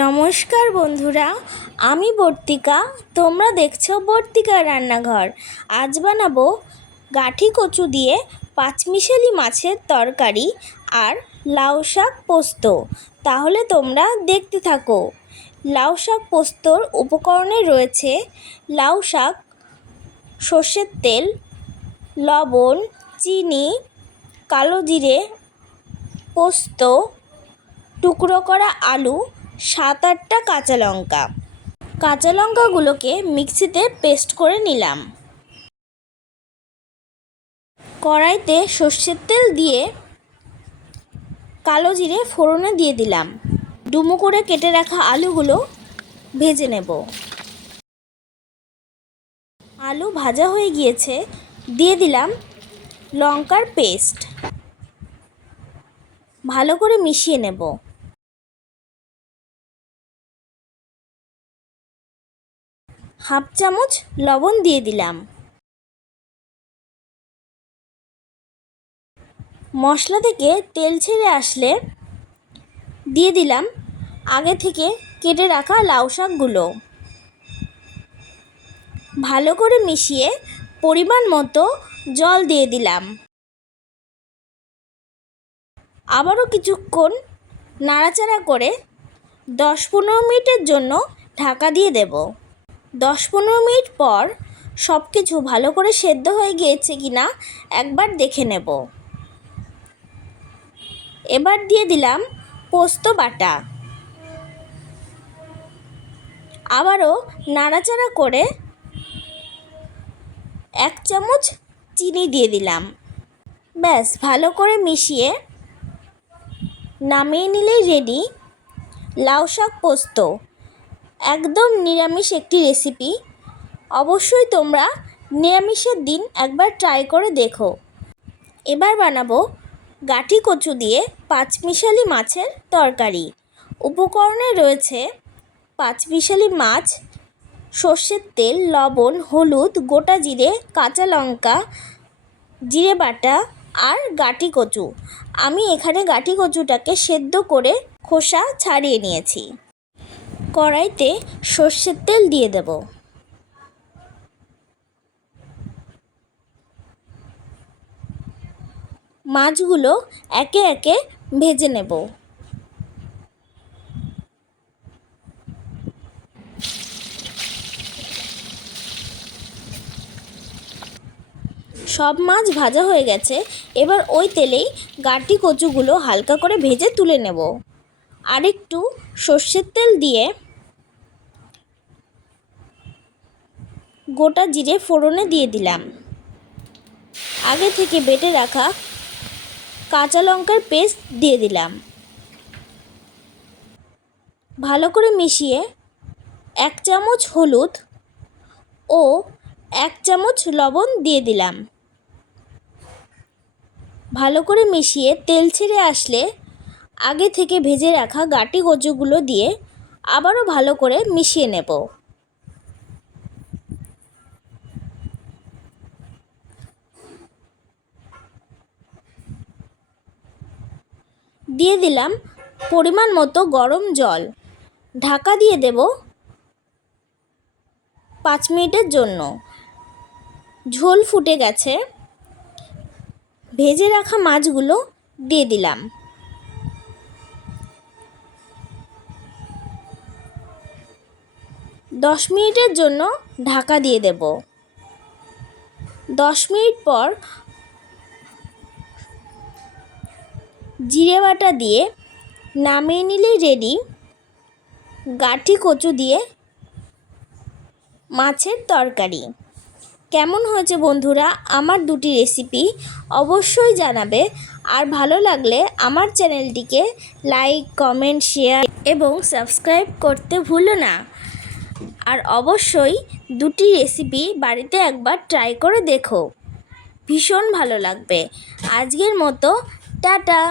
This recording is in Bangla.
নমস্কার বন্ধুরা, আমি বর্তিকা। তোমরা দেখছো বর্তিকা রান্নাঘর। আজ বানাবো গাঠি কচু দিয়ে পাঁচমিশালি মাছের তরকারি আর লাউ শাক পোস্ত। তাহলে তোমরা দেখতে থাকো। লাউ শাক পোস্তর উপকরণে রয়েছে লাউ শাক, সর্ষের তেল, লবণ, চিনি, কালো জিরে, পোস্ত, টুকরো করা আলু, 7-8টা কাঁচা লঙ্কা। কাঁচা লঙ্কাগুলোকে মিক্সিতে পেস্ট করে নিলাম। কড়াইতে সর্ষের তেল দিয়ে কালো জিরে ফোড়নে দিয়ে দিলাম। ডুমো করে কেটে রাখা আলুগুলো ভেজে নেব। আলু ভাজা হয়ে গিয়েছে, দিয়ে দিলাম লঙ্কার পেস্ট। ভালো করে মিশিয়ে নেব। হাফ চামচ লবণ দিয়ে দিলাম। মশলা থেকে তেল ছেড়ে আসলে দিয়ে দিলাম আগে থেকে কেটে রাখা লাউ শাকগুলো। ভালো করে মিশিয়ে পরিমাণ মতো জল দিয়ে দিলাম। আবারও কিছুক্ষণ নাড়াচাড়া করে 10-15 মিনিটের জন্য ঢাকা দিয়ে দেব। 10-15 মিনিট পর সব কিছু ভালো করে সেদ্ধ হয়ে গিয়েছে কিনা একবার দেখে নেব। এবার দিয়ে দিলাম পোস্ত বাটা। আবারও নাড়াচাড়া করে 1 চামচ চিনি দিয়ে দিলাম। ব্যাস, ভালো করে মিশিয়ে নামিয়ে নিলেই রেডি লাউ শাক পোস্ত। একদম নিরামিষ একটি রেসিপি। অবশ্যই তোমরা নিরামিষের দিন একবার ট্রাই করে দেখো। এবার বানাবো গাঠি কচু দিয়ে পাঁচমিশালি মাছের তরকারি। উপকরণে রয়েছে পাঁচমিশালি মাছ, সর্ষের তেল, লবণ, হলুদ, গোটা জিরে, কাঁচা লঙ্কা, জিরে বাটা আর গাঠি কচু। আমি এখানে গাঠি কচুটাকে সেদ্ধ করে খোসা ছাড়িয়ে নিয়েছি। কড়াইতে সর্ষের তেল দিয়ে দেব। মাছগুলো একে একে ভেজে নেব। সব মাছ ভাজা হয়ে গেছে। এবার ওই তেলেই গাঠি কচুগুলো হালকা করে ভেজে তুলে নেব। আরেকটু সর্ষের তেল দিয়ে গোটা জিরে ফোড়নে দিয়ে দিলাম। আগে থেকে বেটে রাখা কাঁচা লঙ্কার পেস্ট দিয়ে দিলাম। ভালো করে মিশিয়ে 1 চামচ হলুদ ও 1 চামচ লবণ দিয়ে দিলাম। ভালো করে মিশিয়ে তেল ছেড়ে আসলে আগে থেকে ভেজে রাখা গাঠি কচুগুলো দিয়ে আবারও ভালো করে মিশিয়ে নেব। দিয়ে দিলাম পরিমাণ মতো গরম জল। ঢাকা দিয়ে দেব 5 মিনিটের জন্য। ঝোল ফুটে গেছে। ভেজে রাখা মাছগুলো দিয়ে দিলাম। দশ মিনিটের জন্য ঢাকা দিয়ে দেব। 10 মিনিট পর জিরে বাটা দিয়ে নামিয়ে নিলেই রেডি গাঠি কচু দিয়ে মাছের তরকারি। কেমন হয়েছে বন্ধুরা আমার দুটি রেসিপি? অবশ্যই জানাবে। আর ভালো লাগলে আমার চ্যানেলটিকে লাইক, কমেন্ট, শেয়ার এবং সাবস্ক্রাইব করতে ভুলো না। আর অবশ্যই দুটি রেসিপি বাড়িতে একবার ট্রাই করে দেখো, ভীষণ ভালো লাগবে। আজকের মতো টাটা।